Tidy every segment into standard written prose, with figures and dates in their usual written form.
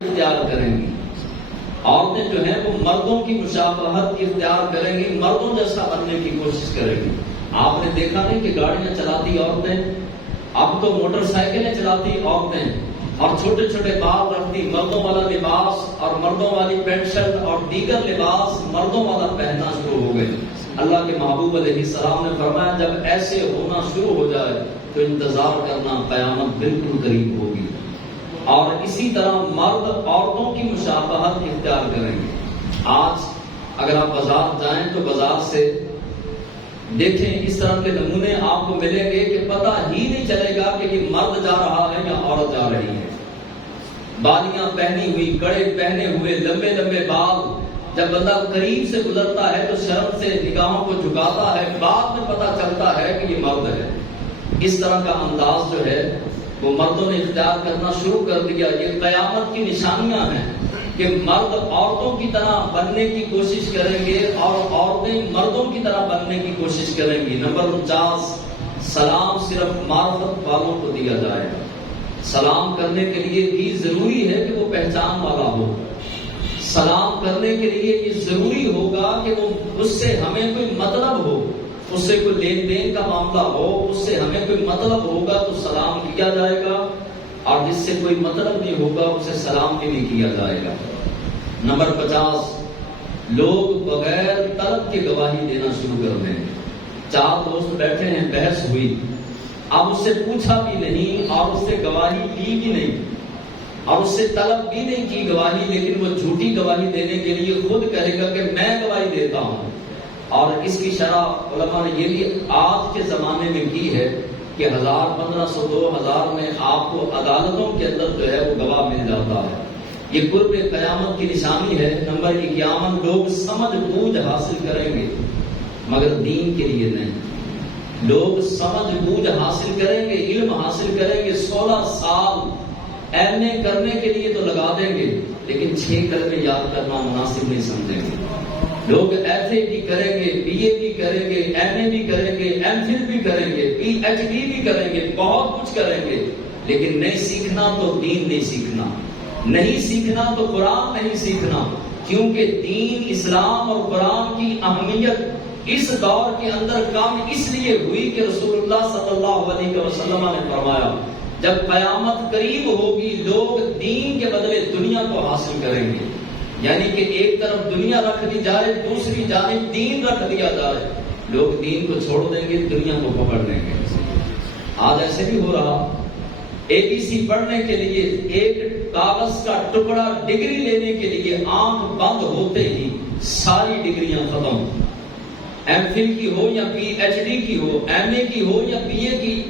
اختیار کریں گی. عورتیں جو ہیں وہ مردوں کی مشابہت اختیار کریں گی، مردوں جیسا بننے کی کوشش کریں گی. آپ نے دیکھا نہیں کہ گاڑیاں چلاتی عورتیں، اب تو موٹر سائیکلیں چلاتی عورتیں اور چھوٹے چھوٹے بال رکھتی، مردوں والا لباس اور مردوں والی پینٹ شرٹ اور دیگر لباس مردوں والا پہننا شروع ہو گئے. اللہ کے محبوب علیہ السلام نے فرمایا جب ایسے ہونا شروع ہو جائے تو انتظار کرنا، قیامت بالکل قریب ہوگی. اور اسی طرح مرد عورتوں کی مشابہت اختیار کریں گے. آج اگر آپ بازار جائیں تو بازار سے دیکھیں اس طرح کے نمونے آپ کو ملیں گے کہ پتہ ہی نہیں چلے گا کہ یہ مرد جا رہا ہے یا عورت جا رہی ہے. بالیاں پہنی ہوئی، کڑے پہنے ہوئے، لمبے لمبے بال. جب بندہ قریب سے گزرتا ہے تو شرم سے نگاہوں کو جھکاتا ہے، بعد میں پتہ چلتا ہے کہ یہ مرد ہے. اس طرح کا انداز جو ہے وہ مردوں نے اختیار کرنا شروع کر دیا. یہ قیامت کی نشانیاں ہیں کہ مرد عورتوں کی طرح بننے کی کوشش کریں گے اور عورتیں مردوں کی طرح بننے کی کوشش کریں گی. نمبر 49، سلام صرف معرفت والوں کو دیا جائے گا. سلام کرنے کے لیے بھی ضروری ہے کہ وہ پہچان والا ہو. سلام کرنے کے لیے یہ ضروری ہوگا کہ وہ اس سے ہمیں کوئی مطلب ہو، اس سے کوئی لین دین کا معاملہ ہو، اس سے ہمیں کوئی مطلب ہوگا تو سلام کیا جائے گا، اور جس سے کوئی مطلب نہیں ہوگا اسے سلام بھی نہیں کیا جائے گا. نمبر 50، لوگ بغیر طلب کی گواہی دینا شروع کر دیں. 4 دوست بیٹھے ہیں، بحث ہوئی، اب اس سے پوچھا بھی نہیں اور اس سے گواہی لی بھی نہیں اور اس سے طلب بھی نہیں کی گواہی، لیکن وہ جھوٹی گواہی دینے کے لیے خود کہے گا کہ میں گواہی دیتا ہوں. اور اس کی شرح علماء نے یہ بھی آج کے زمانے میں کی ہے کہ 1000، 1500، 2000 میں آپ کو عدالتوں کے اندر جو ہے وہ گواہ مل جاتا ہے. یہ قرب قیامت کی نشانی ہے. نمبر 51، لوگ سمجھ بوجھ حاصل کریں گے مگر دین کے لیے نہیں. لوگ سمجھ بوجھ حاصل کریں گے، علم حاصل کریں گے، 16 سال ایم اے کرنے کے لیے تو لگا دیں گے لیکن 6 کلمے یاد کرنا مناسب نہیں سمجھیں گے. لوگ ایف اے بھی کریں گے، بی اے بھی کریں گے، ایم اے بھی کریں گے، ایم فل بھی کریں گے، پی ایچ ڈی بھی کریں گے، بہت کچھ کریں گے، لیکن نہیں سیکھنا تو دین نہیں سیکھنا، نہیں سیکھنا تو قرآن نہیں سیکھنا. کیونکہ دین، اسلام اور قرآن کی اہمیت اس دور کے اندر کم اس لیے ہوئی کہ رسول اللہ صلی اللہ علیہ وسلم نے فرمایا جب قیامت قریب ہوگی لوگ دین کے بدلے دنیا کو حاصل کریں گے. یعنی کہ ایک طرف دنیا رکھ دی جائے، دوسری جانب دین رکھ دیا جائے. لوگ دین کو چھوڑ دیں گے، دنیا کو پکڑ لیں گے. آج ایسے بھی ہو رہا. ABC پڑھنے کے لیے ایک کاغذ کا ٹکڑا ڈگری لینے کے لیے آنکھ بند ہوتے ہی ساری ڈگریاں ختم. ایم فل کی ہو یا پی ایچ ڈی کی ہو، ایم اے کی ہو یا پی اے کی،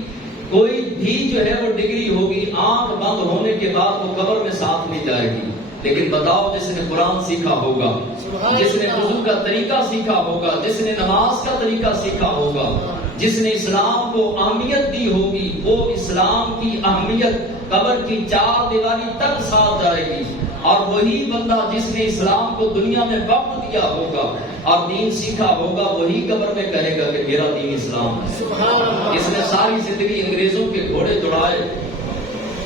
کوئی بھی جو ہے وہ ڈگری ہوگی، آنکھ بند ہونے کے بعد وہ قبر میں ساتھ نہیں جائے گی. لیکن بتاؤ جس نے قرآن سیکھا ہوگا، جس نے وضو کا طریقہ سیکھا ہوگا، جس نے نماز کا طریقہ سیکھا ہوگا، جس نے اسلام کو اہمیت دی ہوگی، وہ اسلام کی اہمیت قبر کی 4 دیواری تک ساتھ جائے گی. اور وہی بندہ جس نے اسلام کو دنیا میں وقت دیا ہوگا اور دین سیکھا ہوگا، وہی قبر میں کہے گا کہ میرا دین اسلام ہے. اس نے ساری زندگی انگریزوں کے گھوڑے دوڑائے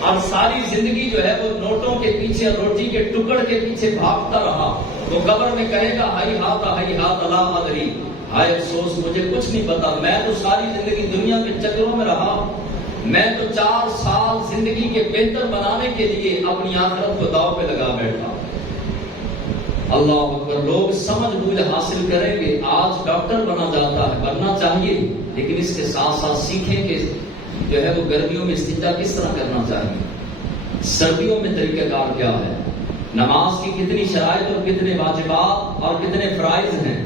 اور ساری زندگی جو ہے وہ نوٹوں کے پیچھے، روٹی کے ٹکڑ کے پیچھے بھاگتا رہا. وہ قبر میں کہے گا ہائی ہاتھ اللہ ادری، ہائے افسوس مجھے کچھ نہیں پتا، میں تو ساری زندگی دنیا کے چکروں میں رہا، میں تو 4 سال زندگی کے بہتر بنانے کے لیے اپنی آخرت کو داؤ پہ لگا بیٹھا. اللہ اکبر. لوگ سمجھ بوجھ حاصل کریں گے. آج ڈاکٹر بنا جاتا ہے، بننا چاہیے، لیکن اس کے ساتھ ساتھ سیکھیں کہ جو ہے وہ گرمیوں میں استنجا کس طرح کرنا چاہیے، سردیوں میں طریقہ کار کیا ہے، نماز کی کتنی شرائط اور کتنے واجبات اور کتنے فرائض ہیں.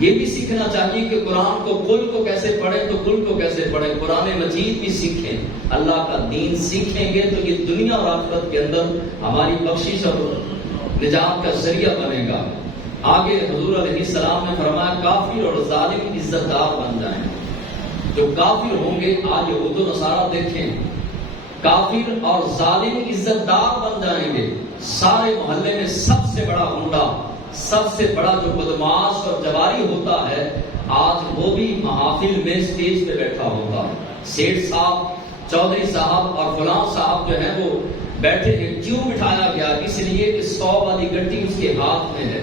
یہ بھی سیکھنا چاہیے کہ قرآن کو کل کو کیسے پڑھیں تو کل کو کیسے پڑھیں. قرآن مجید بھی سیکھیں. اللہ کا دین سیکھیں گے تو یہ دنیا اور آخرت کے اندر ہماری بخشش اور نجات کا ذریعہ بنے گا. آگے حضور علیہ السلام نے فرمایا کافر اور ظالم عزت دار بن جائیں. جو کافر ہوں گے، آج یہود و نصارہ دیکھیں، کافر اور ظالم عزت دار بن جائیں گے. سارے محلے میں سب سے بڑا گنڈا، سب سے بڑا جو بدماش اور جواری ہوتا ہے، آج وہ بھی محافل میں سٹیج پہ بیٹھا ہوتا ہے. سیٹھ صاحب، چودھری صاحب اور فلاں صاحب جو ہیں وہ بیٹھے ہیں. کیوں بٹھایا گیا؟ اس لیے کہ 100 والی گٹی اس کے ہاتھ میں ہے.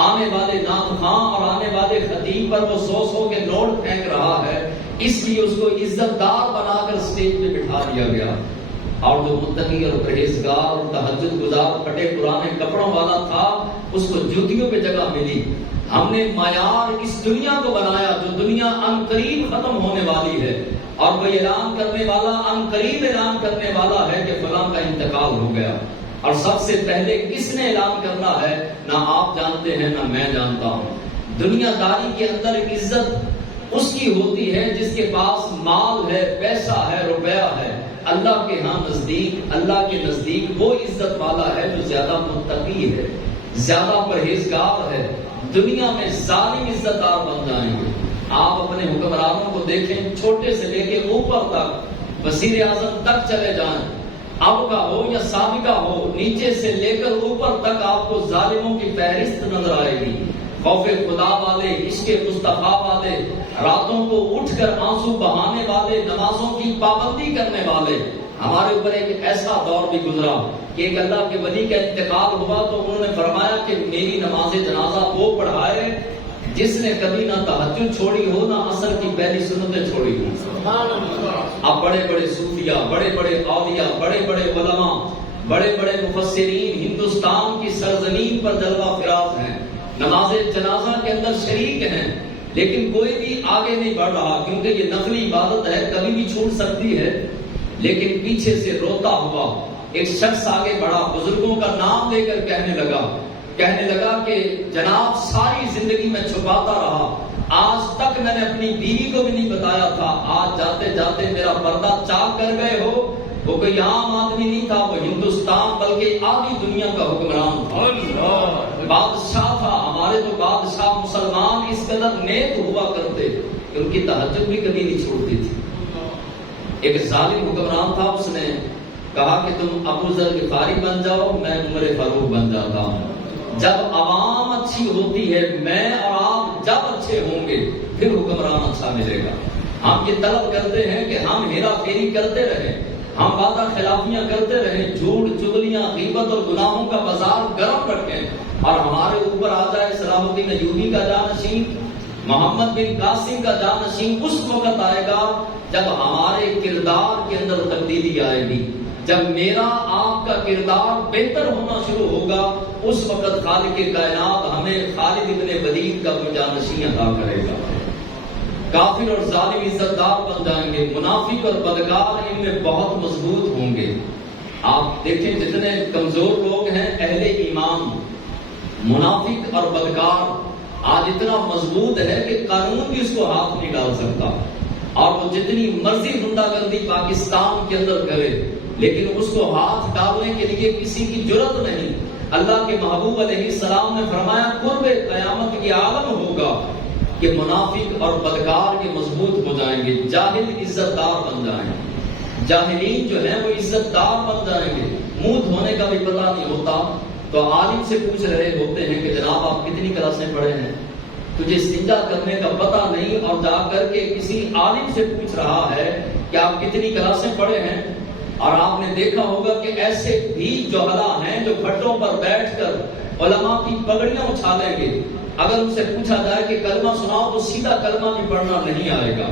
آنے والے نعت خواں اور آنے والے خطیب پر وہ 100 کے نوٹ پھینک رہا ہے، اس لیے اس کو عزت دار بنا کر اسٹیج پہ بٹھا دیا گیا. اور جو متقی اور پرہیزگار اور تہجد گزار پھٹے پرانے کپڑوں والا تھا، اس کو جوتیوں پہ جگہ ملی. ہم نے معیار اس دنیا کو بنایا جو دنیا ان قریب ختم ہونے والی ہے، اور وہ اعلان کرنے والا ان قریب اعلان کرنے والا ہے کہ فلاں کا انتقال ہو گیا. اور سب سے پہلے کس نے اعلان کرنا ہے؟ نہ آپ جانتے ہیں نہ میں جانتا ہوں. دنیا داری کے اندر عزت اس کی ہوتی ہے جس کے پاس مال ہے، پیسہ ہے، روپیہ ہے. اللہ کے ہاں نزدیک، اللہ کے نزدیک وہ عزت والا ہے جو زیادہ متقی ہے، زیادہ پرہیزگار ہے. دنیا میں ظالم عزت دار بن جائیں گے. آپ اپنے حکمرانوں کو دیکھیں، چھوٹے سے لے کے اوپر تک، وزیر اعظم تک چلے جائیں، اب کا ہو یا سابقہ ہو، نیچے سے لے کر اوپر تک آپ کو ظالموں کی فہرست نظر آئے گی. خوف خدا والے، عشق مصطفیٰ والے، راتوں کو اٹھ کر آنسو بہانے والے، نمازوں کی پابندی کرنے والے. ہمارے اوپر ایک ایسا دور بھی گزرا کہ ایک اللہ کے ولی کا انتقال ہوا تو انہوں نے فرمایا کہ میری نماز جنازہ وہ پڑھائے جس نے کبھی نہ تہجد چھوڑی ہو نہ عصر کی پہلی سنتیں چھوڑی ہوں. اب بڑے بڑے صوفیاء، بڑے بڑے اولیاء، بڑے بڑے علماء، بڑے بڑے مفسرین ہندوستان کی سرزمین پر جلوہ فراز ہیں، نماز جنازہ کے اندر شریک ہیں، لیکن کوئی بھی آگے نہیں بڑھ رہا کیونکہ یہ نفلی عبادت ہے، کبھی بھی چھوٹ سکتی ہے. لیکن پیچھے سے روتا ہوا ایک شخص آگے بڑھا، بزرگوں کا نام لے کر کہنے لگا کہ جناب ساری زندگی میں چھپاتا رہا، آج تک میں نے اپنی بیوی کو بھی نہیں بتایا تھا، آج جاتے جاتے میرا پردہ چاک کر گئے ہو. وہ کوئی عام آدمی نہیں تھا، وہ ہندوستان بلکہ آدھی دنیا کا حکمران تھا، بادشاہ تھا. ہمارے تو بادشاہ مسلمان اس قدر نیک ہوا کرتے کہ ان کی تہجد بھی کبھی نہیں چھوڑتی تھی. ایک ظالم حکمران تھا، اس نے کہا کہ تم ابو ذر غفاری بن جاؤ، میں عمر فاروق بن جاتا ہوں. جب عوام اچھی ہوتی ہے، میں اور آپ جب اچھے ہوں گے پھر حکمران اچھا ملے گا. ہم یہ طلب کرتے ہیں کہ ہم ہیرا پھیری کرتے رہیں، ہم وعدہ خلافیاں کرتے رہیں، جھوٹ چغلیاں غیبت اور گناہوں کا بازار گرم رکھیں، اور ہمارے اوپر آ جائے صلاح الدین ایوبی کا جانشین، محمد بن قاسم کا جانشین. اس وقت آئے گا جب ہمارے کردار کے اندر تبدیلی آئے گی، جب میرا آپ کا کردار بہتر ہونا شروع ہوگا. اس وقت خالق کائنات ہمیں خالد ابن ولید کا کوئی جانشین عطا کرے گا. کافر اور ظالم عزت دار بن جائیں گے، منافق اور بدکار ان میں بہت مضبوط ہوں گے. آپ دیکھیں جتنے کمزور لوگ ہیں اہل ایمان، منافق اور بدکار آج اتنا مضبوط ہے کہ قانون بھی اس کو ہاتھ نہیں ڈال سکتا، اور وہ جتنی مرضی غنڈہ گردی پاکستان کے اندر کرے لیکن اس کو ہاتھ ڈالنے کے لیے کسی کی جرت نہیں. اللہ کے محبوب علیہ السلام نے فرمایا قرب قیامت کی عالم ہوگا کہ منافق اور بدکار کے مضبوط ہو جائیں گے، جاہل عزت دار بن جائیں گے. جاہلین جو ہیں وہ عزت دار بن جائیں گے، منہ دھونے کا بھی پتہ نہیں ہوتا تو عالم سے پوچھ رہے ہوتے ہیں کہ جناب آپ کتنی کلاسیں پڑھے ہیں؟ تجھے استنجا کرنے کا پتہ نہیں اور جا کر کے کسی عالم سے پوچھ رہا ہے کہ آپ کتنی کلاسیں پڑھے ہیں. اور آپ نے دیکھا ہوگا کہ ایسے بھی جوہلا ہیں جو کھٹوں پر بیٹھ کر علماء کی پگڑیاں اچھالیں گے. اگر ان سے پوچھا جائے کہ کلمہ سناؤ تو سیدھا کلمہ بھی پڑھنا نہیں آئے گا.